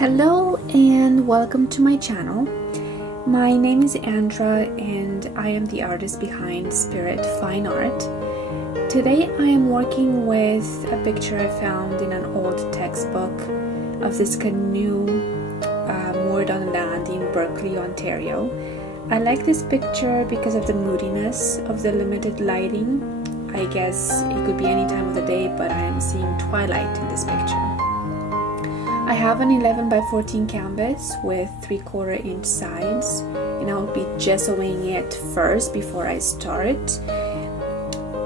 Hello and welcome to my channel. My name is Andra and I am the artist behind Spirit Fine Art. Today I am working with a picture I found in an old textbook of this canoe moored on land in Berkeley, Ontario. I like this picture because of the moodiness of the limited lighting. I guess it could be any time of the day, but I am seeing twilight in this picture. I have an 11 by 14 canvas with 3/4 inch sides, and I'll be gessoing it first before I start.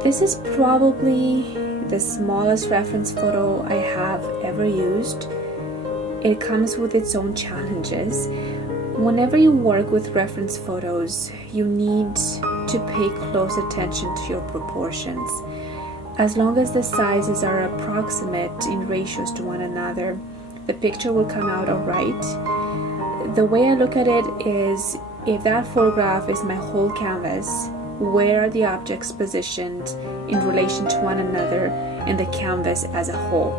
This is probably the smallest reference photo I have ever used. It comes with its own challenges. Whenever you work with reference photos, you need to pay close attention to your proportions. As long as the sizes are approximate in ratios to one another, the picture will come out alright. The way I look at it is, if that photograph is my whole canvas, where are the objects positioned in relation to one another and the canvas as a whole?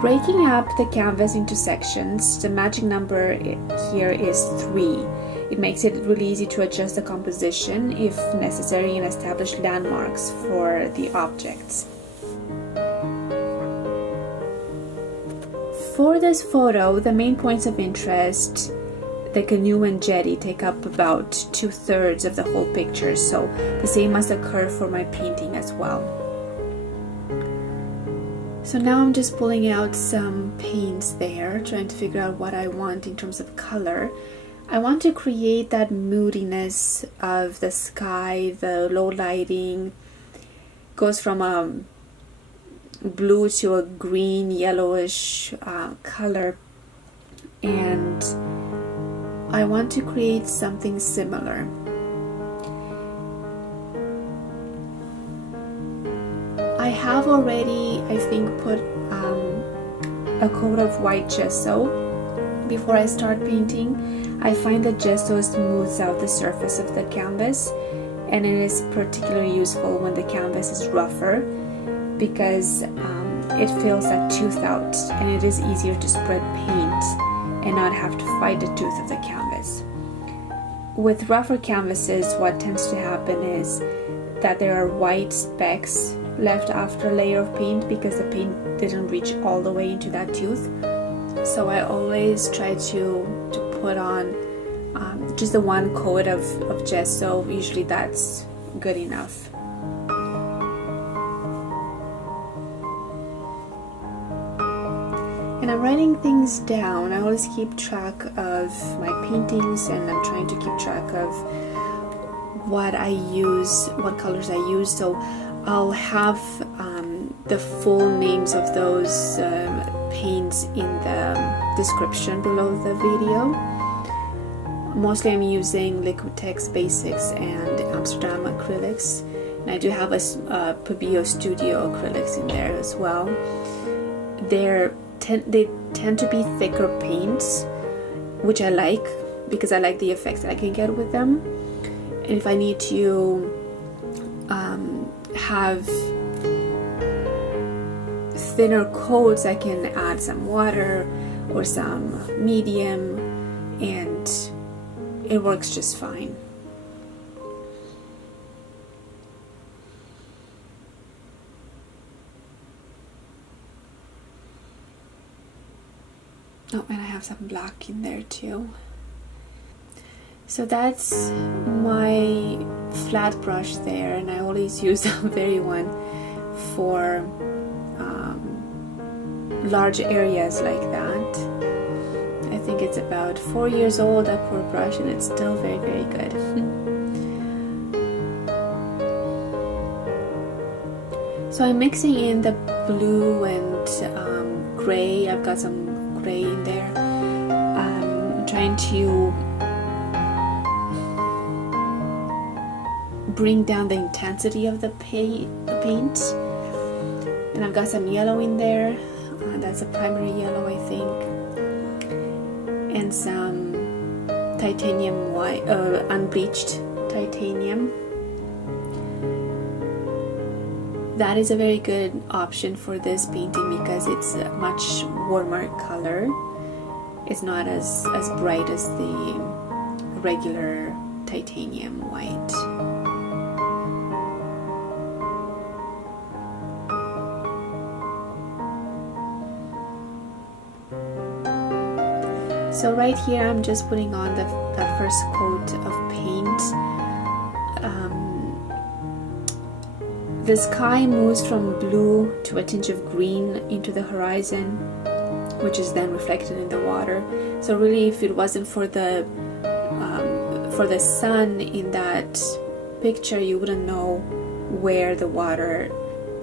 Breaking up the canvas into sections, the magic number here is 3. It makes it really easy to adjust the composition if necessary and establish landmarks for the objects. For this photo, the main points of interest, the canoe and jetty, take up about 2/3 of the whole picture, so the same must occur for my painting as well. So now I'm just pulling out some paints there, trying to figure out what I want in terms of color. I want to create that moodiness of the sky, the low lighting, goes from a blue to a green, yellowish color, and I want to create something similar. I have already, I think, put a coat of white gesso before I start painting. I find that gesso smooths out the surface of the canvas, and it is particularly useful when the canvas is rougher, because it fills that tooth out and it is easier to spread paint and not have to fight the tooth of the canvas. With rougher canvases, what tends to happen is that there are white specks left after a layer of paint because the paint didn't reach all the way into that tooth. So I always try to put on just the one coat of gesso. Usually that's good enough. And I'm writing things down. I always keep track of my paintings, and I'm trying to keep track of what I use, what colors I use. So I'll have the full names of those paints in the description below the video. Mostly I'm using Liquitex Basics and Amsterdam acrylics, and I do have a Pabio Studio acrylics in there as well. They tend to be thicker paints, which I like because I like the effects that I can get with them. And if I need to have thinner coats, I can add some water or some medium, and it works just fine. Oh, and I have some black in there too. So that's my flat brush there, and I always use a very one for large areas like that. I think it's about 4 years old, that poor brush, and it's still very, very good. So I'm mixing in the blue and gray. I've got some gray in there. I'm trying to bring down the intensity of the paint, and I've got some yellow in there. That's a primary yellow, I think, and some titanium white, unbleached titanium. that is a very good option for this painting because it's a much warmer color. It's not as bright as the regular titanium white. So right here I'm just putting on that first coat of paint. The sky moves from blue to a tinge of green into the horizon, which is then reflected in the water. So really, if it wasn't for the sun in that picture, you wouldn't know where the water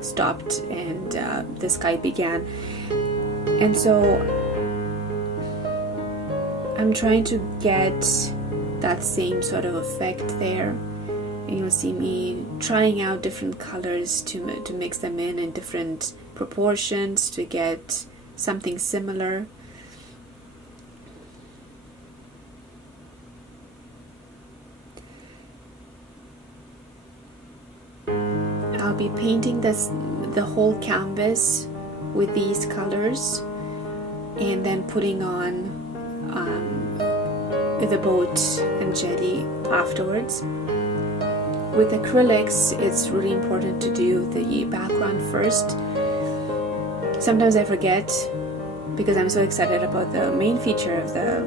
stopped and the sky began. And so I'm trying to get that same sort of effect there. And you'll see me trying out different colors to mix them in different proportions to get something similar. I'll be painting the whole canvas with these colors and then putting on the boat and jetty afterwards. With acrylics, it's really important to do the background first. Sometimes I forget because I'm so excited about the main feature of the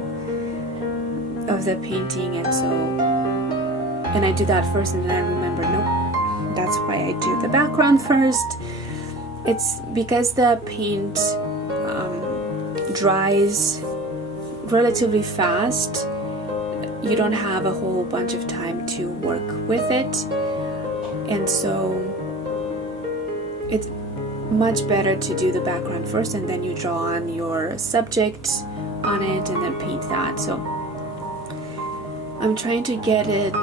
painting, and I do that first, and then I remember, nope, that's why I do the background first. It's because the paint dries relatively fast. You don't have a whole bunch of time to work with it, and so it's much better to do the background first and then you draw on your subject on it and then paint that. So I'm trying to get it,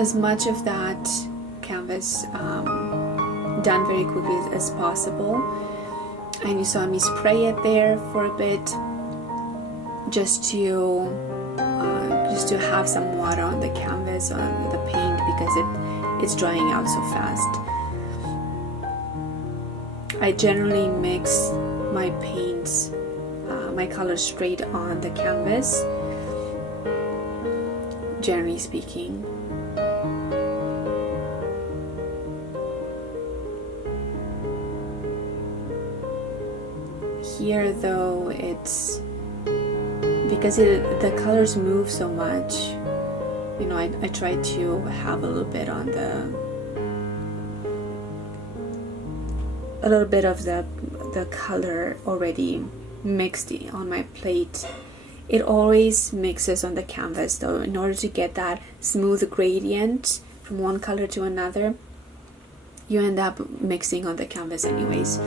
as much of that canvas done very quickly as possible. And you saw me spray it there for a bit just to have some water on the canvas, on the paint, because it's drying out so fast. I generally mix my paints, my colors straight on the canvas, generally speaking. Here though, it's because the colors move so much, you know, I try to have a little bit on a little bit of the color already mixed on my plate. It always mixes on the canvas though, in order to get that smooth gradient from one color to another. You end up mixing on the canvas anyways,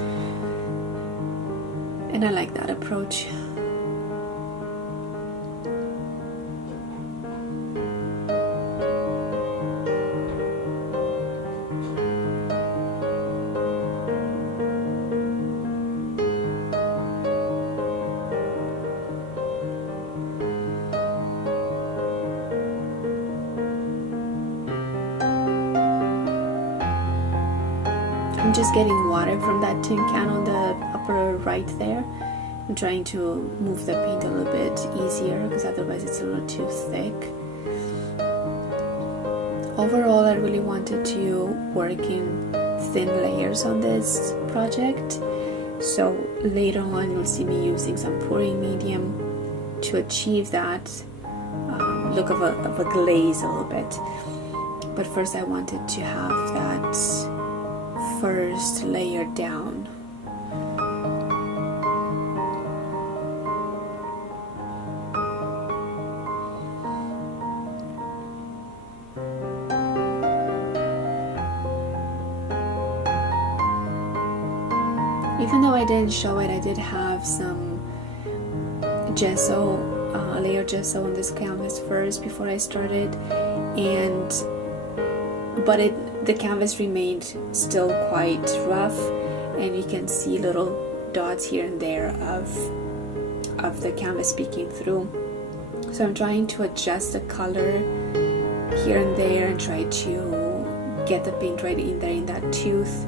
and I like that approach. I'm just getting water from that tin can on the upper right there. I'm trying to move the paint a little bit easier because otherwise it's a little too thick. Overall, I really wanted to work in thin layers on this project. So later on you'll see me using some pouring medium to achieve that look of a glaze a little bit. But first I wanted to have that first layer down. Even though I didn't show it, I did have some gesso, layer gesso on this canvas first before I started, but the canvas remained still quite rough, and you can see little dots here and there of the canvas peeking through. So I'm trying to adjust the color here and there and try to get the paint right in there in that tooth.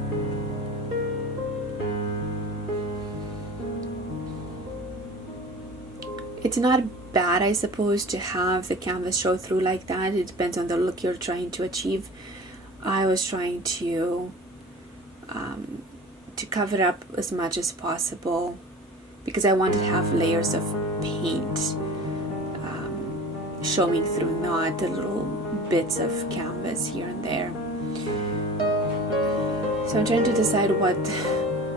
It's not bad, I suppose, to have the canvas show through like that. It depends on the look you're trying to achieve. I was trying to cover up as much as possible because I wanted to have layers of paint showing through, not the little bits of canvas here and there. So I'm trying to decide what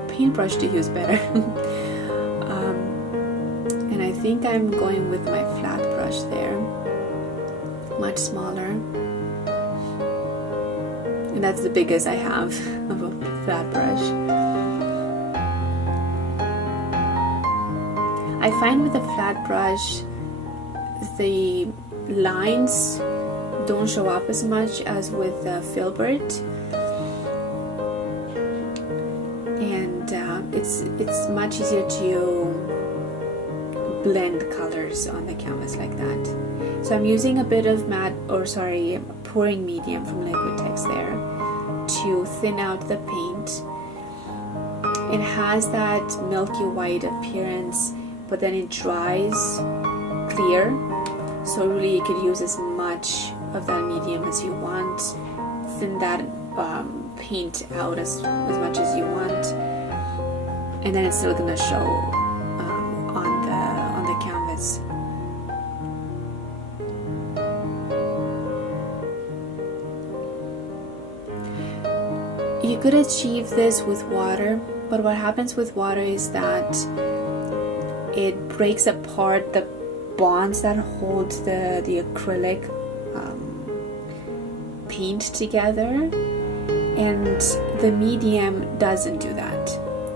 paintbrush to use better. And I think I'm going with my flat brush there, much smaller. And that's the biggest I have of a flat brush. I find with a flat brush, the lines don't show up as much as with Filbert, and it's much easier to blend colors on the canvas like that. So I'm using a bit of pouring medium from Liquitex there to thin out the paint. It has that milky white appearance, but then it dries clear, so really you could use as much of that medium as you want, thin that paint out as much as you want, and then it's still gonna show on the canvas. You could achieve this with water, but what happens with water is that it breaks apart the bonds that hold the acrylic paint together, and the medium doesn't do that.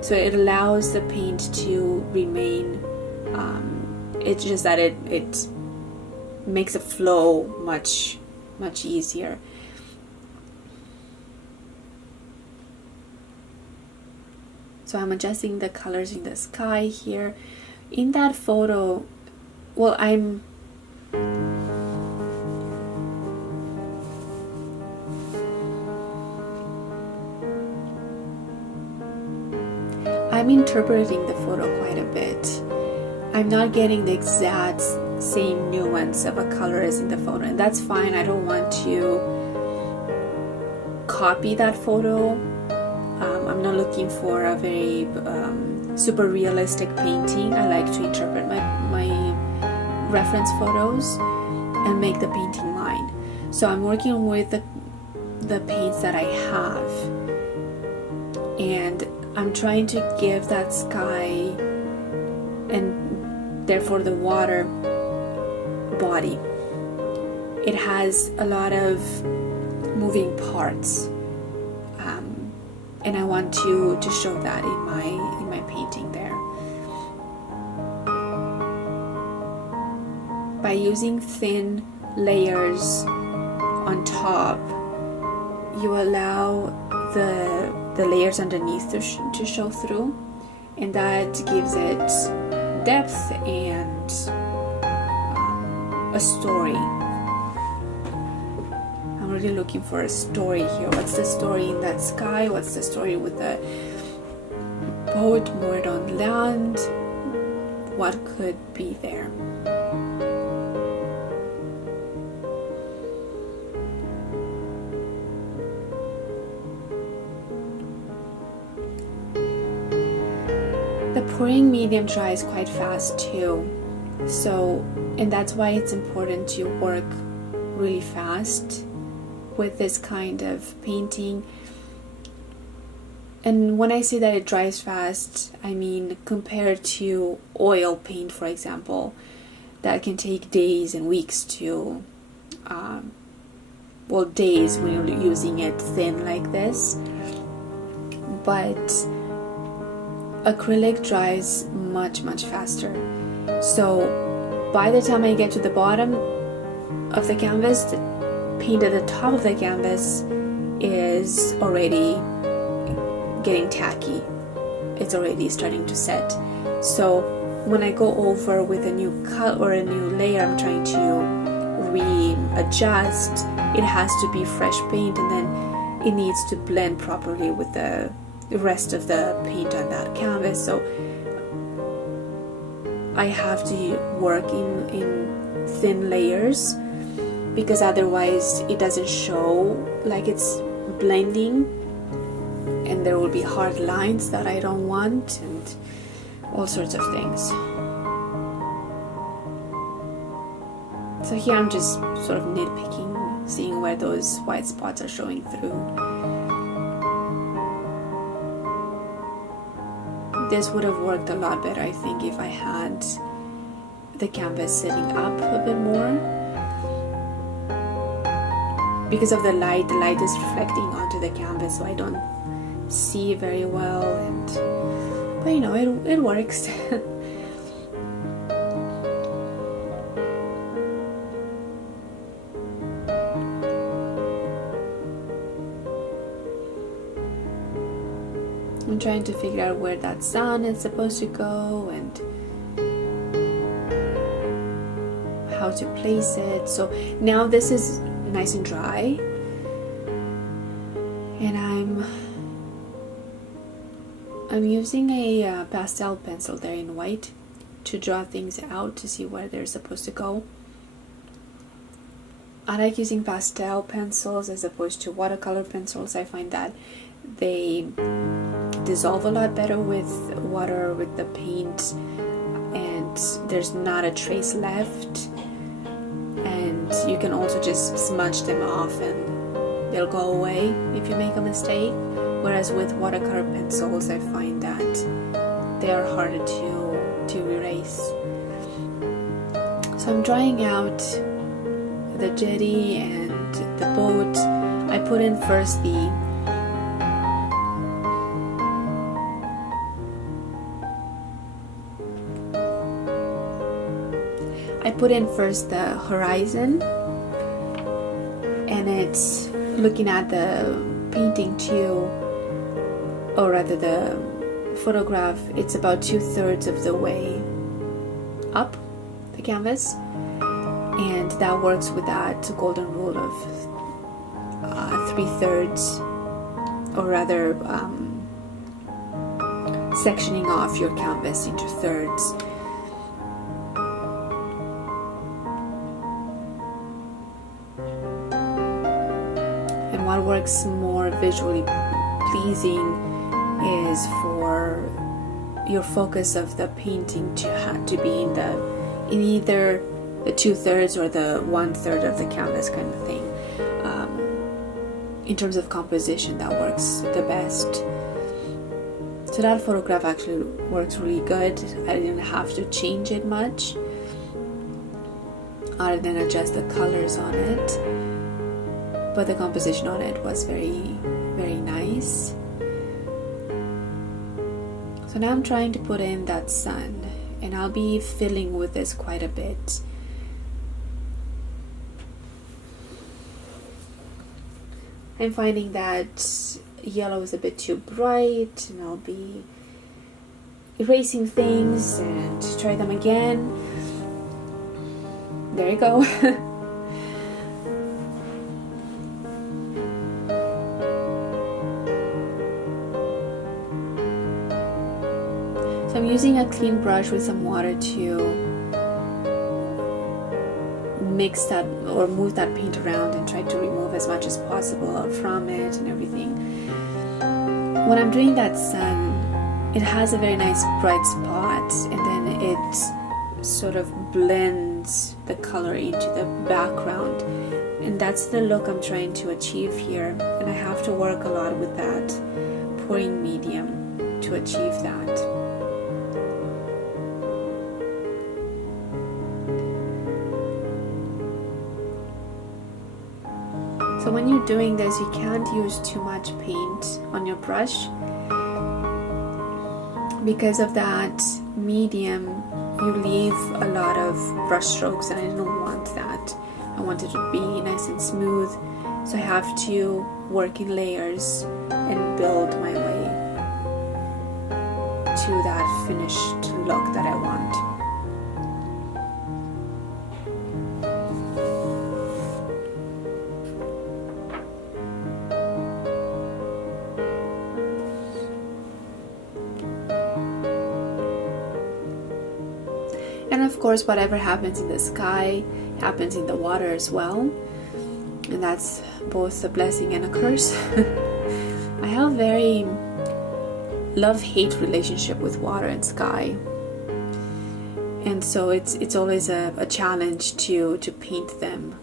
So it allows the paint to remain, it's just that it makes it flow much easier. So I'm adjusting the colors in the sky here. In that photo, well, I'm interpreting the photo quite a bit. I'm not getting the exact same nuance of a color as in the photo, and that's fine. I don't want to copy that photo. I'm not looking for a very super realistic painting. I like to interpret my reference photos and make the painting mine. So I'm working with the paints that I have, and I'm trying to give that sky and therefore the water body. It has a lot of moving parts, and I want to show that in my painting there. By using thin layers on top, you allow the layers underneath to show through, and that gives it depth and a story. I'm really looking for a story here. What's the story in that sky? What's the story with the boat moored on land? What could be there? The pouring medium dries quite fast too, and that's why it's important to work really fast with this kind of painting. And when I say that it dries fast, I mean compared to oil paint, for example, that can take days and weeks to, days when you're using it thin like this. But acrylic dries much faster. So by the time I get to the bottom of the canvas, the paint at the top of the canvas is already getting tacky. It's already starting to set. So when I go over with a new cut or a new layer, I'm trying to readjust. It has to be fresh paint, and then it needs to blend properly with the rest of the paint on that canvas. So I have to work in thin layers, because otherwise it doesn't show like it's blending, and there will be hard lines that I don't want, and all sorts of things. So here I'm just sort of nitpicking, seeing where those white spots are showing through. This would have worked a lot better, I think, if I had the canvas sitting up a bit more. Because of the light is reflecting onto the canvas, so I don't see very well, but you know, it works. I'm trying to figure out where that sun is supposed to go and how to place it. So now this is nice and dry, and I'm using a pastel pencil there in white to draw things out to see where they're supposed to go. I like using pastel pencils as opposed to watercolor pencils. I find that they dissolve a lot better with water, with the paint, and there's not a trace left, and you can also just smudge them off and they'll go away if you make a mistake. Whereas with watercolor pencils, I find that they are harder to erase. So I'm drying out the jetty and the boat. I put in first the horizon, and it's looking at the painting too, or rather the photograph. It's about 2/3 of the way up the canvas, and that works with that golden rule of 3/3, or rather sectioning off your canvas into thirds. And what works more visually pleasing is for your focus of the painting to have to be in either the 2/3 or the 1/3 of the canvas, kind of thing. In terms of composition, that works the best. So that photograph actually works really good. I didn't have to change it much other than adjust the colors on it, but the composition on it was very, very nice. So now I'm trying to put in that sun, and I'll be filling with this quite a bit. I'm finding that yellow is a bit too bright, and I'll be erasing things and try them again. There you go. So I'm using a clean brush with some water to mix that or move that paint around and try to remove as much as possible from it and everything. When I'm doing that sun, it has a very nice bright spot, and then it sort of blends the color into the background, and that's the look I'm trying to achieve here, and I have to work a lot with that pouring medium to achieve that. So when you're doing this, you can't use too much paint on your brush. Because of that medium, you leave a lot of brush strokes, and I didn't want that. I wanted it to be nice and smooth, so I have to work in layers and build my way to that finished look that I want. of course, whatever happens in the sky happens in the water as well, and that's both a blessing and a curse. I have a very love-hate relationship with water and sky, and so it's always a challenge to paint them.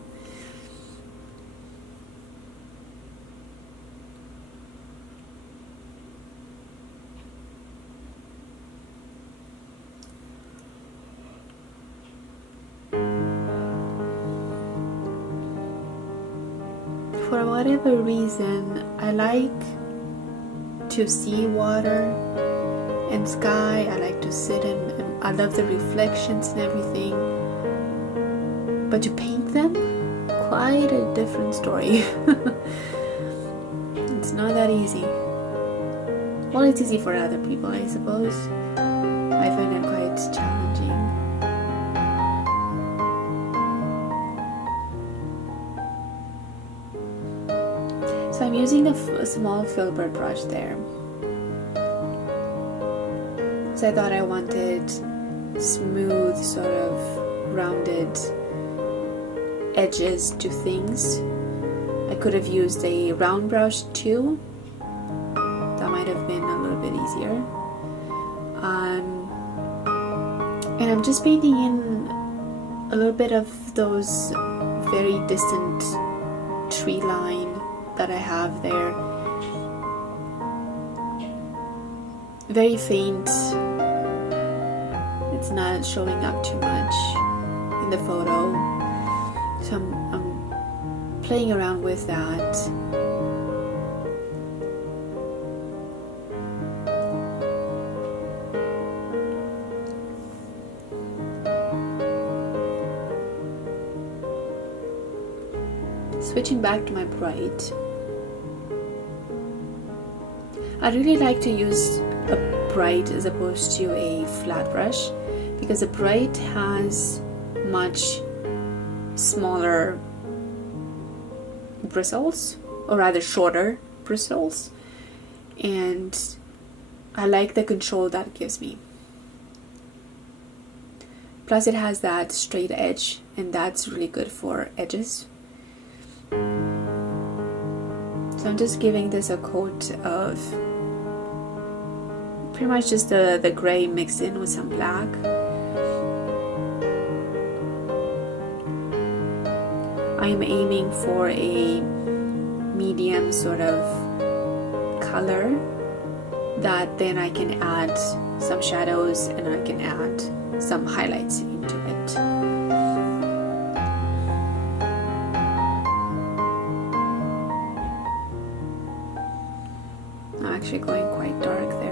For whatever reason, I like to see water and sky. I like to sit and I love the reflections and everything. But to paint them, quite a different story. It's not that easy. Well, it's easy for other people, I suppose. I find it quite challenging. So I'm using a small filbert brush there. So I thought I wanted smooth, sort of rounded edges to things. I could have used a round brush too. That might have been a little bit easier. And I'm just painting in a little bit of those very distant tree line that I have there. Very faint. It's not showing up too much in the photo. So I'm playing around with that. Switching back to my bright. I really like to use a bright as opposed to a flat brush, because a bright has much smaller bristles, or rather shorter bristles, and I like the control that gives me. Plus it has that straight edge, and that's really good for edges. So I'm just giving this a coat of pretty much just the gray mixed in with some black. I am aiming for a medium sort of color that then I can add some shadows and I can add some highlights into it. I'm actually going quite dark there.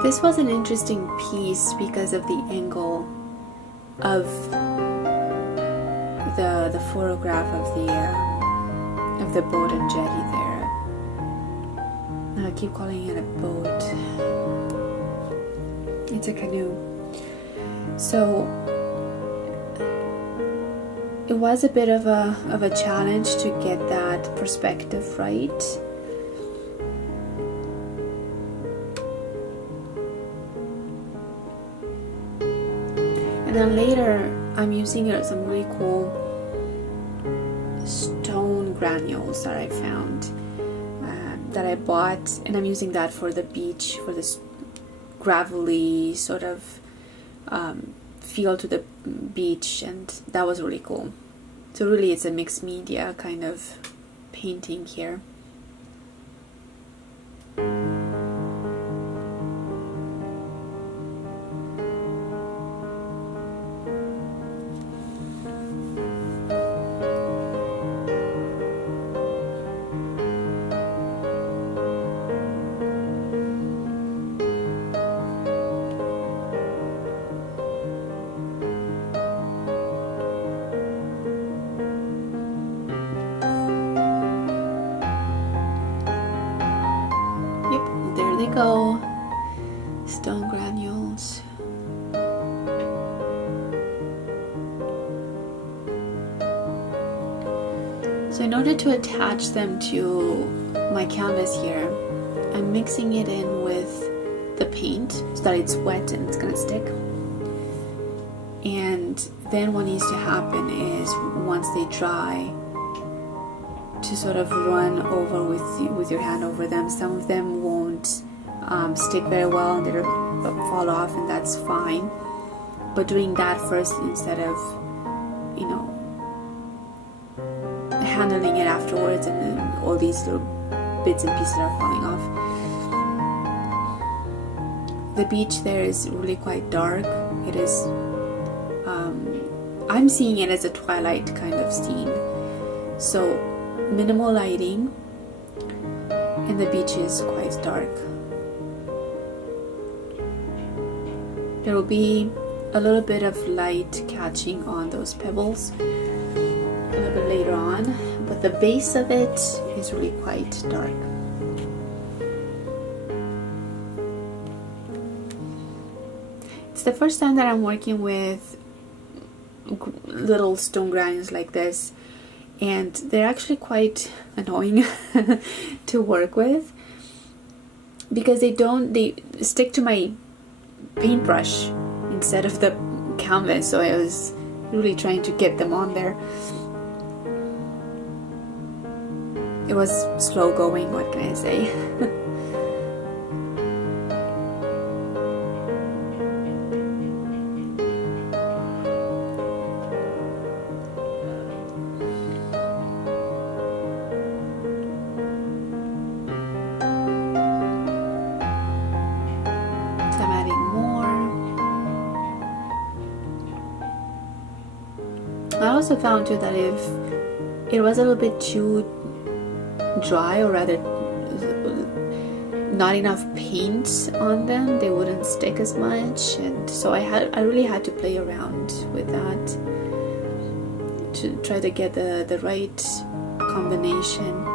This was an interesting piece because of the angle of the photograph of the boat and jetty there. And I keep calling it a boat. It's a canoe. So it was a bit of a challenge to get that perspective right. And then later, I'm using some really cool stone granules that I found, that I bought, and I'm using that for the beach, for this gravelly sort of feel to the beach, and that was really cool. So really, it's a mixed media kind of painting here. stone granules. So in order to attach them to my canvas here, I'm mixing it in with the paint so that it's wet and it's gonna stick. And then what needs to happen is once they dry, to sort of run over with your hand over them. Some of them won't stick very well and they'll fall off, and that's fine. But doing that first instead of, you know, handling it afterwards, and then all these little bits and pieces are falling off. The beach there is really quite dark. It is, I'm seeing it as a twilight kind of scene. So minimal lighting, and the beach is quite dark. There will be a little bit of light catching on those pebbles a little bit later on, but the base of it is really quite dark. It's the first time that I'm working with little stone granules like this, and they're actually quite annoying to work with because they stick to my paintbrush instead of the canvas, so I was really trying to get them on there. It was slow going, what can I say? So I'm adding more. I also found too that if it was a little bit too dry, or rather not enough paint on them, they wouldn't stick as much, and so I really had to play around with that to try to get the right combination.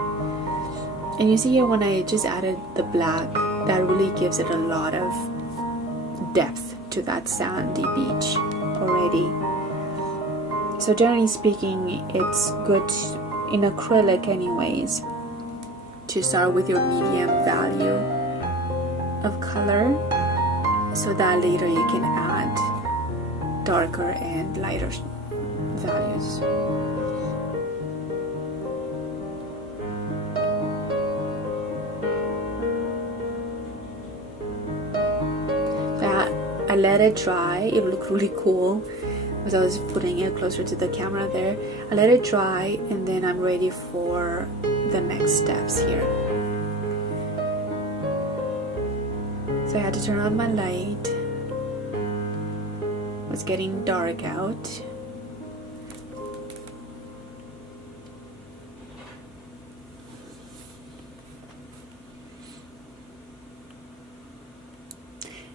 And you see here when I just added the black, that really gives it a lot of depth to that sandy beach already. So generally speaking, it's good in acrylic anyways to start with your medium value of color, so that later you can add darker and lighter values. So I let it dry. It looked really cool as I was putting it closer to the camera there. I let it dry, and then I'm ready for the next steps here. So I had to turn on my light. It was getting dark out.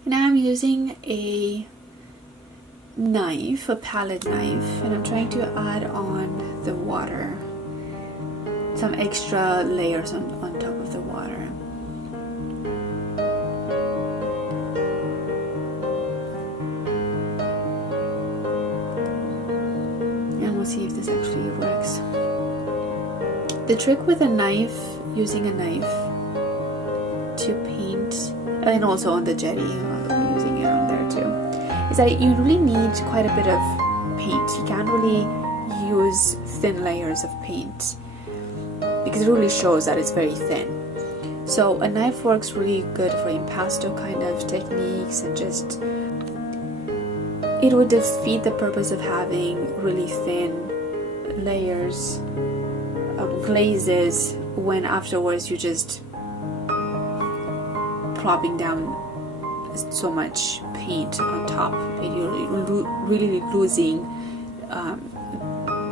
Now I'm using a knife, a palette knife, and I'm trying to add on the water, some extra layers on top of the water. And we'll see if this actually works. The trick with a knife, using a knife to paint, and also on the jetty, I'm using it on there too, is that you really need quite a bit of paint. You can't really use thin layers of paint because it really shows that it's very thin. So a knife works really good for impasto kind of techniques, and just it would defeat the purpose of having really thin layers of glazes when afterwards you're just plopping down so much paint on top, and you're really losing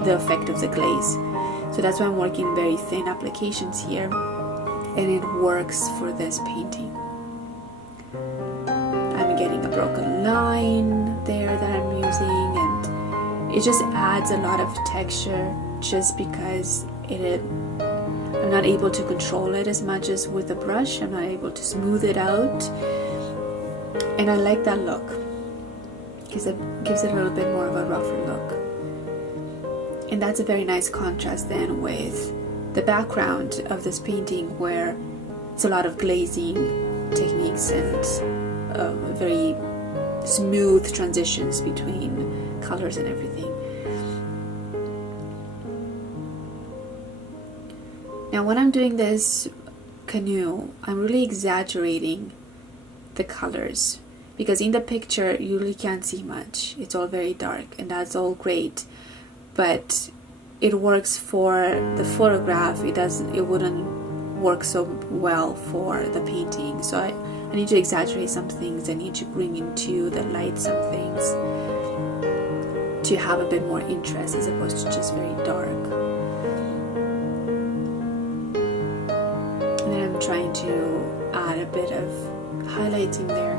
the effect of the glaze. So that's why I'm working very thin applications here, and it works for this painting. I'm getting a broken line there that I'm using, and it just adds a lot of texture just because I'm not able to control it as much as with a brush. I'm not able to smooth it out. And I like that look because it gives it a little bit more of a rougher look. And that's a very nice contrast then with the background of this painting, where it's a lot of glazing techniques and very smooth transitions between colors and everything. Now when I'm doing this canoe, I'm really exaggerating the colors, because in the picture you really can't see much. It's all very dark, and that's all great, but it works for the photograph. It wouldn't work so well for the painting. So I need to exaggerate some things. I need to bring into the light some things to have a bit more interest, as opposed to just very dark. And then I'm trying to add a bit of highlighting there.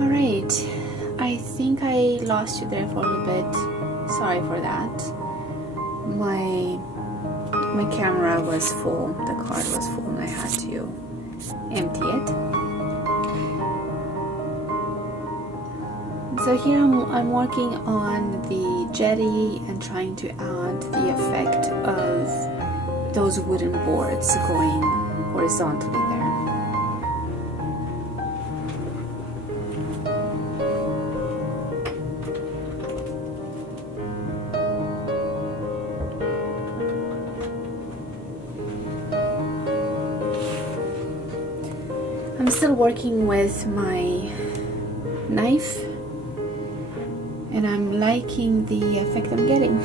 Alright, I think I lost you there for a little bit. Sorry for that. My camera was full, the card was full, and I had to empty it. So here I'm working on the jetty and trying to add the effect of those wooden boards going horizontally there. I'm still working with my knife, and I'm liking the effect I'm getting.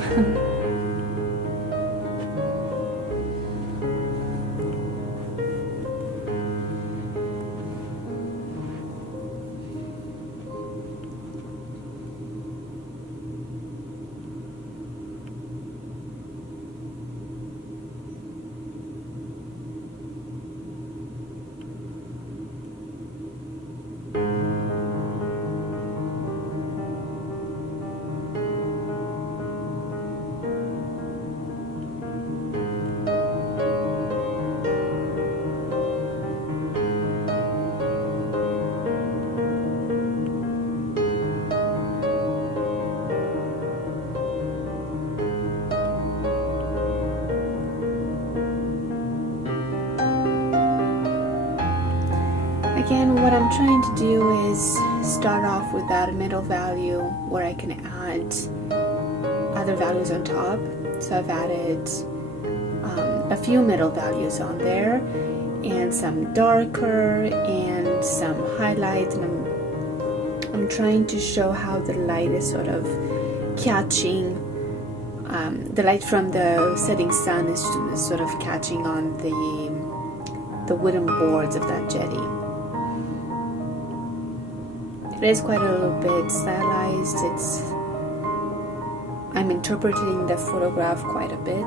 I'm trying to do is start off with that middle value where I can add other values on top. So I've added a few middle values on there, and some darker and some highlights, and I'm trying to show how the light is sort of catching, the light from the setting sun is sort of catching on the wooden boards of that jetty. It is quite a little bit stylized. I'm interpreting the photograph quite a bit.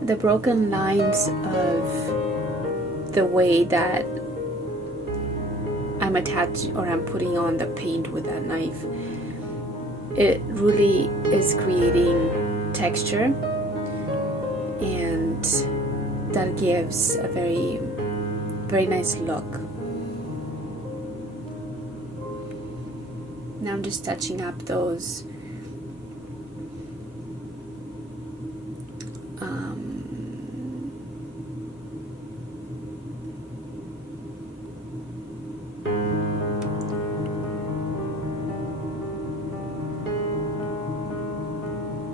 The broken lines of the way that I'm attaching or I'm putting on the paint with that knife, it really is creating texture, and that gives a very, very nice look. Now I'm just touching up those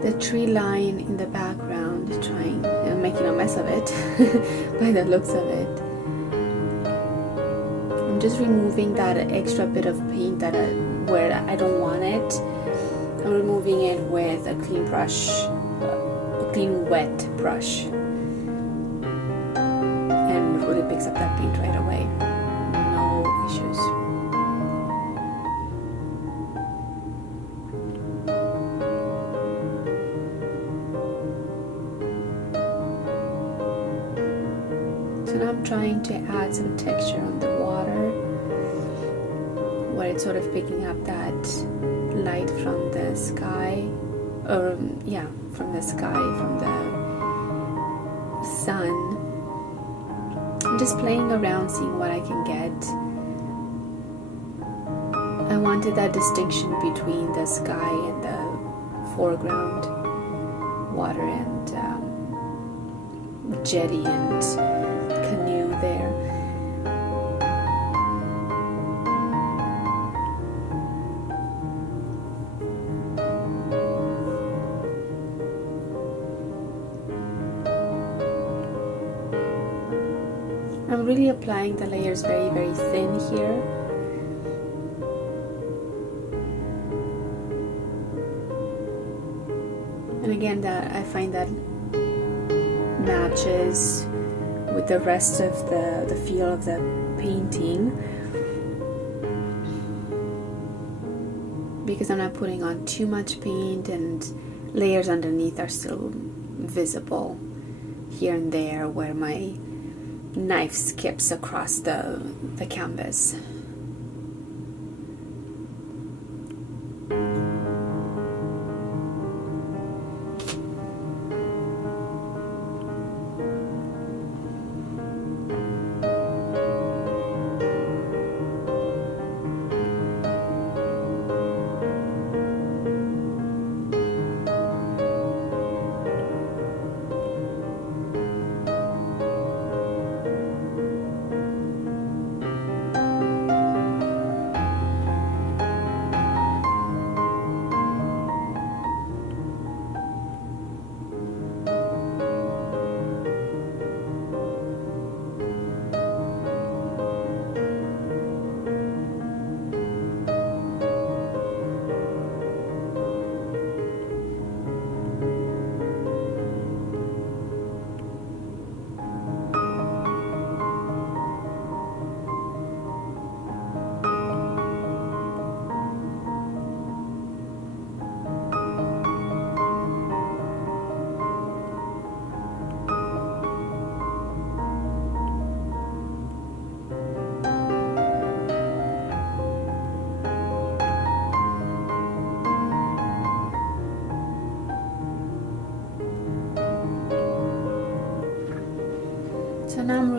the tree line in the background, trying and making a mess of it by the looks of it. I'm just removing that extra bit of paint where I don't want it. I'm removing it with a clean brush, a clean wet brush, and it really picks up that paint right away. No issues. So now I'm trying to add some texture on the water, where it's sort of picking up that light from the sky, or from the sky, from the sun. I'm just playing around, seeing what I can get. I wanted that distinction between the sky and the foreground, water and jetty and canoe there. I'm really applying the layers very, very thin here. And again, that I find that matches with the rest of the feel of the painting, because I'm not putting on too much paint, and layers underneath are still visible here and there where my knife skips across the canvas.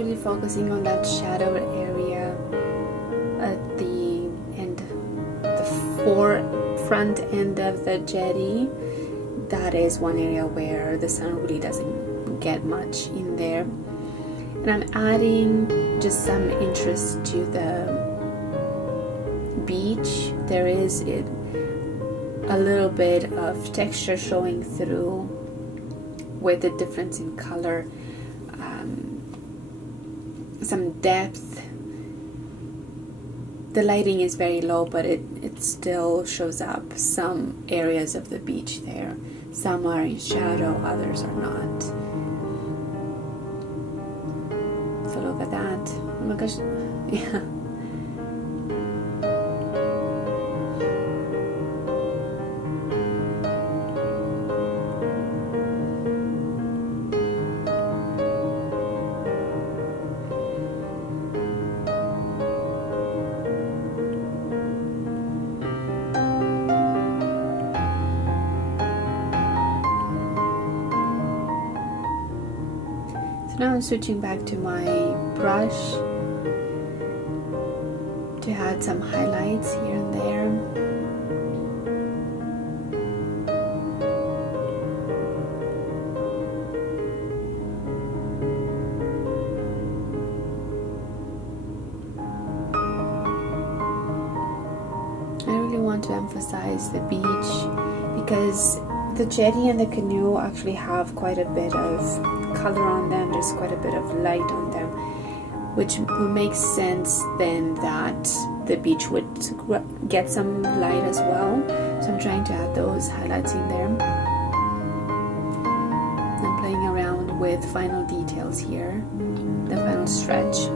really focusing on that shadow area at the end, the front end of the jetty. That is one area where the sun really doesn't get much in there. And I'm adding just some interest to the beach. There is a little bit of texture showing through with the difference in color, some depth. The lighting is very low, but it still shows up some areas of the beach there. Some are in shadow, others are not. So look at that. Oh my gosh. Yeah. Now I'm switching back to my brush to add some highlights here and there. I really want to emphasize the beach because the jetty and the canoe actually have quite a bit of color on them. There's quite a bit of light on them, which would make sense then that the beach would get some light as well. So I'm trying to add those highlights in there. I'm playing around with final details here, the final stretch.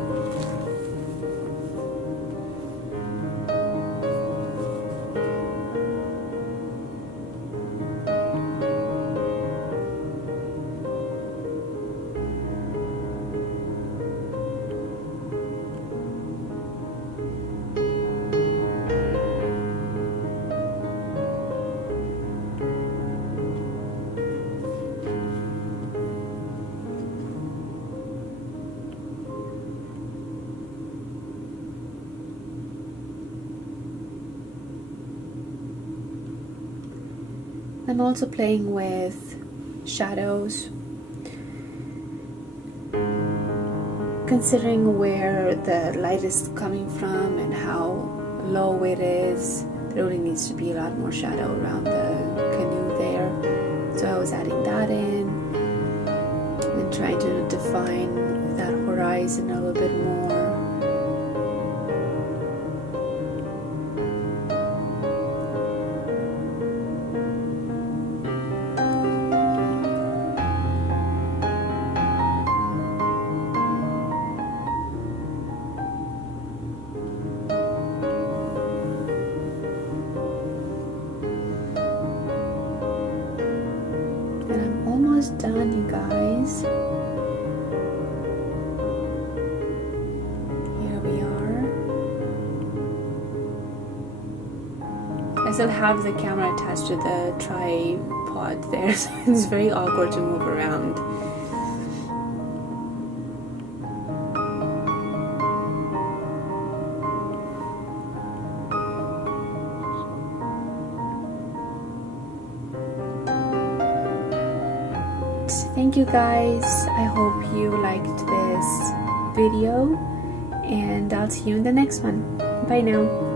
I'm also playing with shadows, considering where the light is coming from and how low it is. There really needs to be a lot more shadow around the canoe there. So I was adding that in and trying to define that horizon a little bit more. Done, you guys. Here we are. I still have the camera attached to the tripod there, so it's very awkward to move around. Thank you guys. I hope you liked this video, and I'll see you in the next one. Bye now.